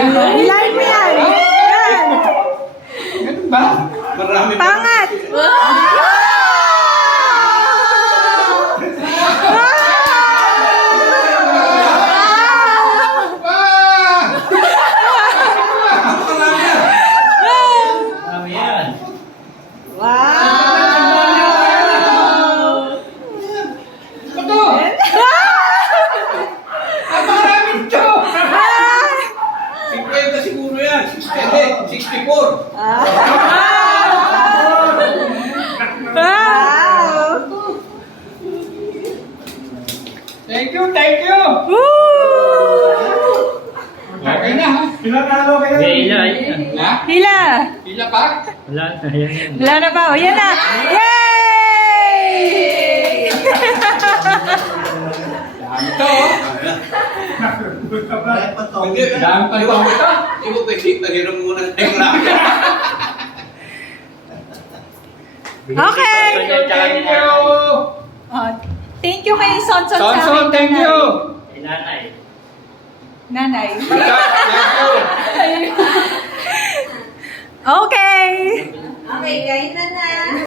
Hilahin mo yan. Yan. Ganun ba? Marami pa. Pangat. Marami yan. Wow! Ito! Ang marami ito! 50 siguro yan. 64. Wow! Thank you, thank you! Woo! Okay na ha? Hila, yan. Ha? Hila! Pila pa? Wala na, yan yan. Wala na ba? O, yan na! Yay! Dami ito oh. Hindi. Dami pa ito. Hindi mo pwede. Pahiram muna ng racket. Okay. Thank you! Oh, thank you kay Sonson sa Sonson, aking thank nanay. you! Inanay. Nanay. Thank you!